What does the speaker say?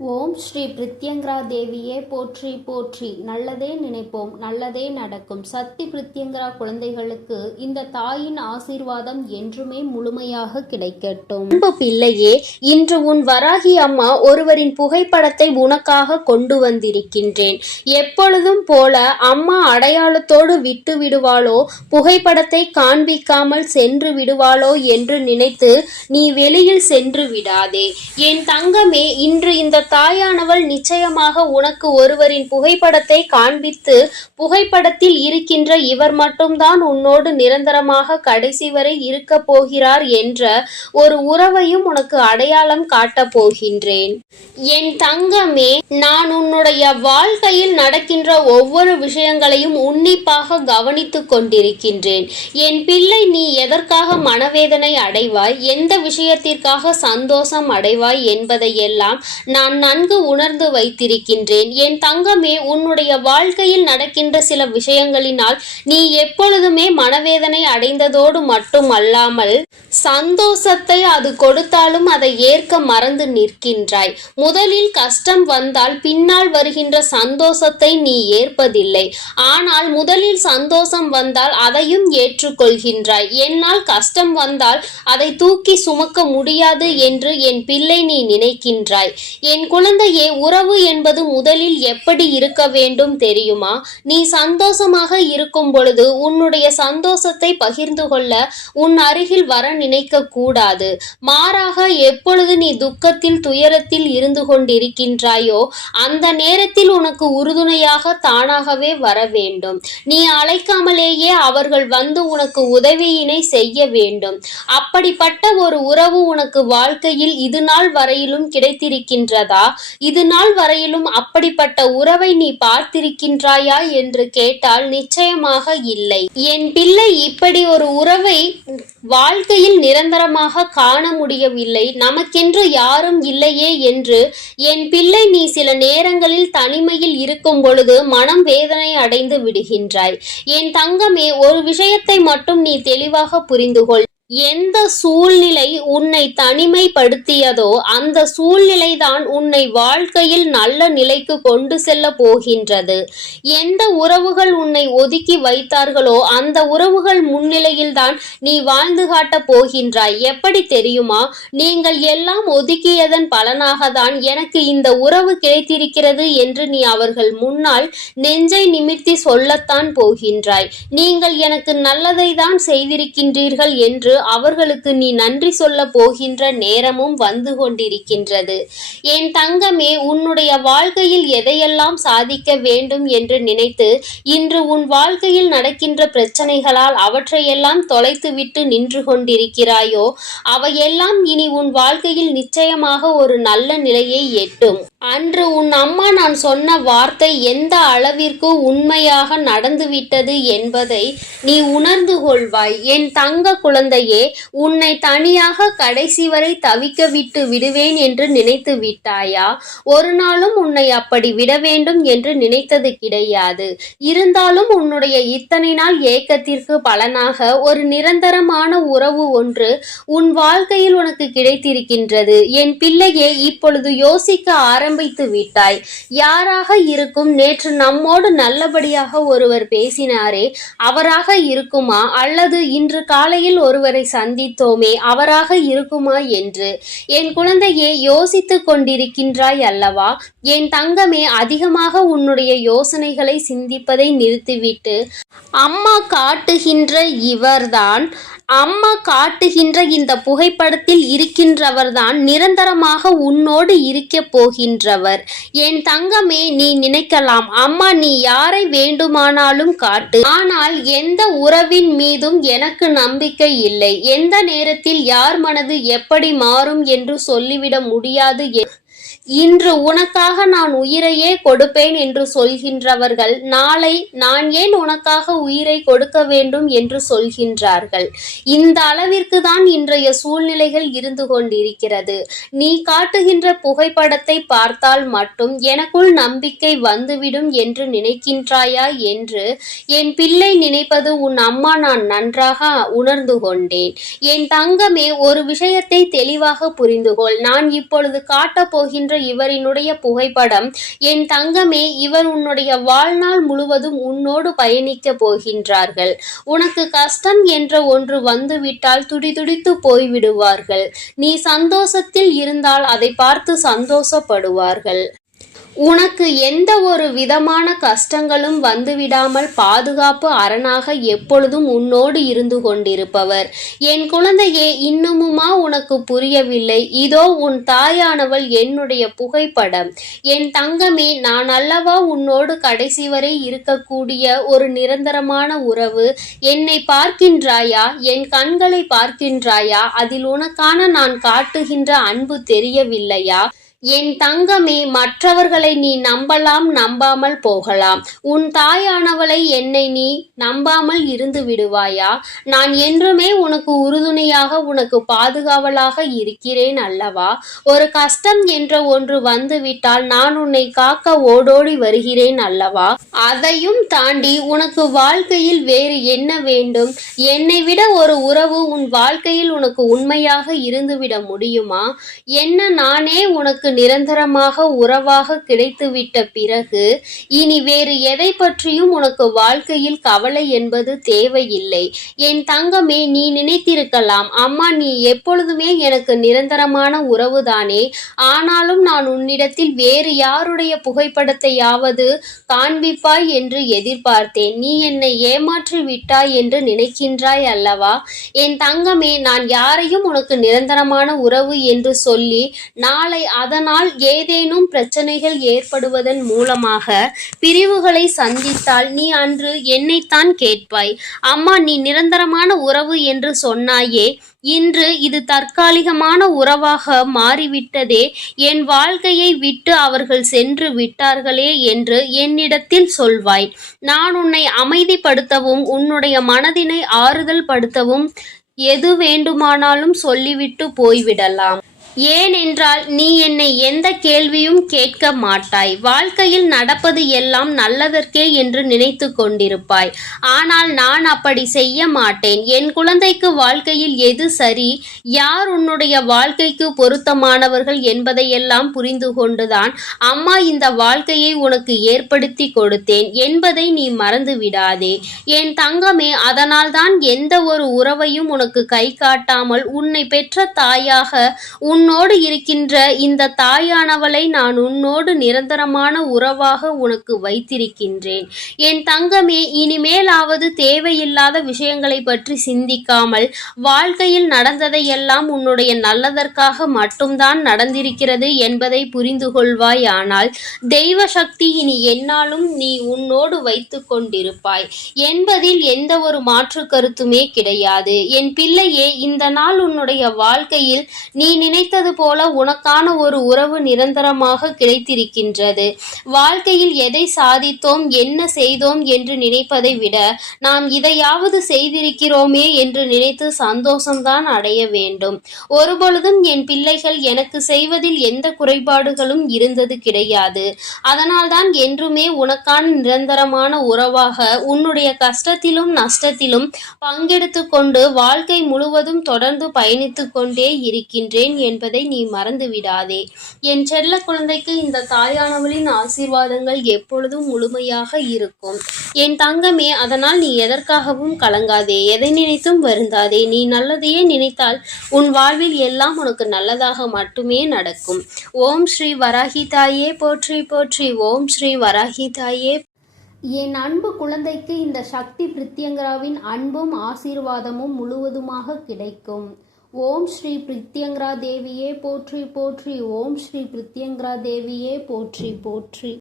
ஓம் ஸ்ரீ பிரித்யங்கரா தேவியே போற்றி போற்றி. நல்லதே நினைப்போம், நல்லதே நடக்கும். சக்தி பிரித்யங்கரா குழந்தைகளுக்கு இந்த தாயின் ஆசீர்வாதம் என்றுமே முழுமையாக கிடைக்கட்டும். அன்பு பிள்ளையே, இன்று உன் வராகி அம்மா ஒருவரின் புகைப்படத்தை உனக்காக கொண்டு வந்திருக்கின்றேன். எப்பொழுதும் போல அம்மா அடையாளத்தோடு விட்டு விடுவாளோ, புகைப்படத்தை காண்பிக்காமல் சென்று விடுவாளோ என்று நினைத்து நீ வெளியில் சென்று விடாதே. என் தங்கமே, இன்று இந்த தாயானவள் நிச்சயமாக உனக்கு ஒருவரின் புகைப்படத்தை காண்பித்து, புகைப்படத்தில் இருக்கின்ற இவர் மட்டும்தான் உன்னோடு நிரந்தரமாக கடைசி வரை இருக்க போகிறார் என்ற ஒரு உறவையும் உனக்கு அடையாளம் காட்டப் போகின்றேன். என் தங்கமே, நான் உன்னுடைய வாழ்க்கையில் நடக்கின்ற ஒவ்வொரு விஷயங்களையும் உன்னிப்பாக கவனித்துக் கொண்டிருக்கின்றேன். என் பிள்ளை, நீ எதற்காக மனவேதனை அடைவாய், எந்த விஷயத்திற்காக சந்தோஷம் அடைவாய் என்பதையெல்லாம் நான் நன்கு உணர்ந்து வைத்திருக்கின்றேன். என் தங்கமே, உன்னுடைய வாழ்க்கையில் நடக்கின்ற சில விஷயங்களினால் நீ எப்பொழுதுமே மனவேதனை அடைந்ததோடு மட்டுமல்லாமல் சந்தோஷத்தை அது கொடுத்தாலும் அதை ஏற்க மறந்து நிற்கின்றாய். முதலில் கஷ்டம் வந்தால் பின்னால் வருகின்ற சந்தோஷத்தை நீ ஏற்பதில்லை. ஆனால் முதலில் சந்தோஷம் வந்தால் அதையும் ஏற்றுக்கொள்கின்றாய். என்னால் கஷ்டம் வந்தால் அதை தூக்கி சுமக்க முடியாது என்று என் பிள்ளை நீ நினைக்கின்றாய். என் குழந்தையே, உறவு என்பது முதலில் எப்படி இருக்க வேண்டும் தெரியுமா? நீ சந்தோஷமாக இருக்கும் பொழுது உன்னுடைய சந்தோஷத்தை பகிர்ந்து கொள்ள உன் அருகில் வர நினைக்க கூடாது. மாறாக எப்பொழுது நீ துக்கத்தில் துயரத்தில் இருந்து கொண்டிருக்கின்றாயோ அந்த நேரத்தில் உனக்கு உறுதுணையாக தானாகவே வர வேண்டும். நீ அழைக்காமலேயே அவர்கள் வந்து உனக்கு உதவியினை செய்ய வேண்டும். அப்படிப்பட்ட ஒரு உறவு உனக்கு வாழ்க்கையில் இது நாள் வரையிலும் கிடைத்திருக்கின்றதா? இது நாள் வரையிலும் அப்படிப்பட்ட உறவை நீ பார்த்திருக்கின்றாயா என்று கேட்டால் நிச்சயமாக இல்லை. என் பிள்ளை, இப்படி ஒரு உறவை வாழ்க்கையில் நிரந்தரமாக காண முடியவில்லை, நமக்கென்று யாரும் இல்லையே என்று என் பிள்ளை நீ சில நேரங்களில் தனிமையில் இருக்கும் பொழுது மனம் வேதனை அடைந்து விடுகின்றாய். என் தங்கமே, ஒரு விஷயத்தை மட்டும் நீ தெளிவாக புரிந்து கொள். எந்த சூழ்நிலை உன்னை தனிமைப்படுத்தியதோ அந்த சூழ்நிலைதான் உன்னை வாழ்க்கையில் நல்ல நிலைக்கு கொண்டு செல்ல போகின்றது. எந்த உறவுகள் உன்னை ஒதுக்கி வைத்தார்களோ அந்த உறவுகள் முன்னிலையில்தான் நீ வாழ்ந்து காட்டப் போகின்றாய். எப்படி தெரியுமா? நீங்கள் எல்லாம் ஒதுக்கியதன் பலனாகத்தான் எனக்கு இந்த உறவு கிடைத்திருக்கிறது என்று நீ அவர்கள் முன்னால் நெஞ்சை நிமிர்த்தி சொல்லத்தான் போகின்றாய். நீங்கள் எனக்கு நல்லதை தான் செய்திருக்கின்றீர்கள் என்று அவர்களுக்கு நீ நன்றி சொல்ல போகின்ற நேரமும் வந்து கொண்டிருக்கின்றது. என் தங்கமே, உன்னுடைய வாழ்க்கையில் எதையெல்லாம் சாதிக்க வேண்டும் என்று நினைத்து இன்று உன் வாழ்க்கையில் நடக்கின்ற பிரச்சனைகளால் அவற்றையெல்லாம் தொலைத்துவிட்டு நின்று கொண்டிருக்கிறாயோ, அவையெல்லாம் இனி உன் வாழ்க்கையில் நிச்சயமாக ஒரு நல்ல நிலையை எட்டும். அன்று உன் அம்மா நான் சொன்ன வார்த்தை எந்த அளவிற்கு உண்மையாக நடந்துவிட்டது என்பதை நீ உணர்ந்து கொள்வாய். என் தங்க குழந்தையே, உன்னை தனியாக கடைசி வரை தவிக்க விட்டு விடுவேன் என்று நினைத்து விட்டாயா? ஒரு நாளும் உன்னை அப்படி விட வேண்டும் என்று நினைத்தது கிடையாது. இருந்தாலும் உன்னுடைய இத்தனை நாள் ஏக்கத்திற்கு பலனாக ஒரு நிரந்தரமான உறவு ஒன்று உன் வாழ்க்கையில் உனக்கு கிடைத்திருக்கின்றது. என் பிள்ளையே, இப்பொழுது யோசிக்க ஆரம்பித்து விட்டாய். யாராக இருக்கும்? நேற்று நம்மோடு நல்லபடியாக ஒருவர் பேசினாரே, அவராக இருக்குமா? அல்லது இன்று காலையில் ஒருவரை சந்தித்தோமே, அவராக இருக்குமா என்று என் குழந்தையே யோசித்து கொண்டிருக்கின்றாய் அல்லவா? என் தங்கமே, அதிகமாக உன்னுடைய யோசனைகளை சிந்திப்பதை நிறுத்திவிட்டு அம்மா காட்டுகின்ற இவர்தான், அம்மா காட்டுகின்ற இந்த புகைப்படத்தில் இருக்கின்றவர்தான் நிரந்தரமாக உன்னோடு இருக்க போகின்றவர். என் தங்கமே, நீ நினைக்கலாம், அம்மா நீ யாரை வேண்டுமானாலும் காட்டு, ஆனால் எந்த உறவின் மீதும் எனக்கு நம்பிக்கை இல்லை, எந்த நேரத்தில் யார் மனது எப்படி மாறும் என்று சொல்லிவிட முடியாது. இன்று உனக்காக நான் உயிரையே கொடுப்பேன் என்று சொல்கின்றவர்கள் நாளை நான் ஏன் உனக்காக உயிரை கொடுக்க வேண்டும் என்று சொல்கின்றார்கள். இந்த அளவிற்கு தான் இன்றைய சூழ்நிலைகள் இருந்து கொண்டிருக்கிறது. நீ காட்டுகின்ற புகைப்படத்தை பார்த்தால் மட்டும் எனக்குள் நம்பிக்கை வந்துவிடும் என்று நினைக்கின்றாயா என்று என் பிள்ளை நினைப்பது உன் அம்மா நான் நன்றாக உணர்ந்து கொண்டேன். என் தங்கமே, ஒரு விஷயத்தை தெளிவாக புரிந்துகொள். நான் இப்பொழுது காட்டப் போகின்ற இருக்கின்ற இவரினுடைய புகைப்படம். என் தங்கமே, இவர் உன்னுடைய வாழ்நாள் முழுவதும் உன்னோடு பயணிக்கப் போகின்றார்கள். உனக்கு கஷ்டம் என்ற ஒன்று வந்துவிட்டால் துடிதுடித்து போய்விடுவார்கள். நீ சந்தோஷத்தில் இருந்தால் அதை பார்த்து சந்தோஷப்படுவார்கள். உனக்கு எந்த ஒரு விதமான கஷ்டங்களும் வந்துவிடாமல் பாதுகாப்பு அரணாக எப்பொழுதும் உன்னோடு இருந்து கொண்டிருப்பவர். என் குழந்தையே, இன்னமுமா உனக்கு புரியவில்லை? இதோ உன் தாயானவள் என்னுடைய புகைப்படம். என் தங்கமே, நான் அல்லவா உன்னோடு கடைசி வரை இருக்கக்கூடிய ஒரு நிரந்தரமான உறவு. என்னை பார்க்கின்றாயா? என் கண்களை பார்க்கின்றாயா? அதில் உனக்கான நான் காட்டுகின்ற அன்பு தெரியவில்லையா? என் தங்கமே, மற்றவர்களை நீ நம்பலாம், நம்பாமல் போகலாம். உன் தாயானவளை, என்னை நீ நம்பாமல் இருந்து விடுவாயா? நான் என்றுமே உனக்கு உறுதுணையாக, உனக்கு பாதுகாவலாக இருக்கிறேன் அல்லவா? ஒரு கஷ்டம் என்ற ஒன்று வந்துவிட்டால் நான் உன்னை காக்க ஓடோடி வருகிறேன் அல்லவா? அதையும் தாண்டி உனக்கு வாழ்க்கையில் வேறு என்ன வேண்டும்? என்னை விட ஒரு உறவு உன் வாழ்க்கையில் உனக்கு உண்மையாக இருந்துவிட முடியுமா? என்ன நானே உனக்கு நிரந்தரமாக உறவாக கிடைத்துவிட்ட பிறகு இனி வேறு எதை பற்றியும் உனக்கு வாழ்க்கையில் கவலை என்பது தேவையில்லை. என் தங்கமே, நீ நினைத்திருக்கலாம், அம்மா நீ எப்பொழுதுமே எனக்கு நிரந்தரமான உறவுதானே, ஆனாலும் நான் உன்னிடத்தில் வேறு யாருடைய புகைப்படத்தையாவது காண்பிப்பாய் என்று எதிர்பார்த்தேன். நீ என்னை ஏமாற்றி விட்டாய் என்று நினைக்கின்றாய் அல்லவா? என் தங்கமே, நான் யாரையும் உனக்கு நிரந்தரமான உறவு என்று சொல்லி நாளை அதனால் ஏதேனும் பிரச்சனைகள் ஏற்படுவதன் மூலமாக பிரிவுகளை சந்தித்தால் நீ அன்று என்னைத்தான் கேட்பாய். அம்மா, நீ நிரந்தரமான உறவு என்று சொன்னாயே, இன்று இது தற்காலிகமான உறவாக மாறிவிட்டதே, என் வாழ்க்கையை விட்டு அவர்கள் சென்று விட்டார்களே என்று என்னிடத்தில் சொல்வாய். நான் உன்னை அமைதிப்படுத்தவும் உன்னுடைய மனதினை ஆறுதல் படுத்தவும் எது வேண்டுமானாலும் சொல்லிவிட்டு போய்விடலாம். ஏனென்றால் நீ என்னை எந்த கேள்வியும் கேட்க மாட்டாய். வாழ்க்கையில் நடப்பது எல்லாம் நல்லதற்கே என்று நினைத்து கொண்டிருப்பாய். ஆனால் நான் அப்படி செய்ய மாட்டேன். என் குழந்தைக்கு வாழ்க்கையில் எது சரி, யார் உன்னுடைய வாழ்க்கைக்கு பொருத்தமானவர்கள் என்பதையெல்லாம் புரிந்து கொண்டுதான் அம்மா இந்த வாழ்க்கையை உனக்கு ஏற்படுத்தி கொடுத்தேன் என்பதை நீ மறந்து விடாதே என் தங்கமே. அதனால்தான் எந்த ஒரு உறவையும் உனக்கு கை காட்டாமல் உன்னை பெற்ற தாயாக உன்னோடு இருக்கின்ற இந்த தாயானவளை நான் உன்னோடு நிரந்தரமான உறவாக உனக்கு வைத்திருக்கின்றேன். என் தங்கமே, இனிமேலாவது தேவையில்லாத விஷயங்களை பற்றி சிந்திக்காமல் வாழ்க்கையில் நடந்ததையெல்லாம் உன்னுடைய நல்லதற்காக மட்டும்தான் நடந்திருக்கிறது என்பதை புரிந்து கொள்வாய். ஆனால் தெய்வ சக்தி இனி என்னாலும் நீ உன்னோடு வைத்து கொண்டிருப்பாய் என்பதில் எந்த ஒரு மாற்று கருத்துமே கிடையாது. என் பிள்ளையே, இந்த நாள் உன்னுடைய வாழ்க்கையில் நீ நினைத்தது போல உனக்கான ஒரு உறவு நிரந்தரமாக கிடைத்திருக்கின்றது. வாழ்க்கையில் எதை சாதித்தோம், என்ன செய்தோம் என்று நினைப்பதை விட நாம் இதையாவது செய்திருக்கிறோமே என்று நினைத்து சந்தோஷம்தான் அடைய வேண்டும். ஒருபொழுதும் என் பிள்ளைகள் எனக்கு செய்வதில் எந்த குறைபாடுகளும் இருந்தது கிடையாது. அதனால்தான் என்றுமே உனக்கான நிரந்தரமான உறவாக உன்னுடைய கஷ்டத்திலும் நஷ்டத்திலும் பங்கெடுத்து கொண்டு வாழ்க்கை முழுவதும் தொடர்ந்து பயணித்து கொண்டே இருக்கின்றேன் என்பதை நீ மறந்து விடாதே. என் செல்ல குழந்தைக்கு இந்த தாயானவளின் ஆசீர்வாதங்கள் எப்பொழுதும் முழுமையாக இருக்கும் என் தங்கமே. அதனால் நீ எதற்காகவும் கலங்காதே, எதை நினைத்தும் வருந்தாதே. நீ நல்லதையே நினைத்தால் உன் வாழ்வில் எல்லாம் உனக்கு நல்லதாக மட்டுமே நடக்கும். ஓம் ஸ்ரீ வராகி தாயே போற்றி போற்றி. ஓம் ஸ்ரீ வராகி தாயே. என் அன்பு குழந்தைக்கு இந்த சக்தி பிரித்யங்கராவின் அன்பும் ஆசீர்வாதமும் முழுவதுமாக கிடைக்கும். ஓம் ஸ்ரீ பிரித்யங்கரா தேவியே போற்றி போற்றி. ஓம் ஸ்ரீ பிரித்யங்கரா தேவியே போற்றி போற்றி.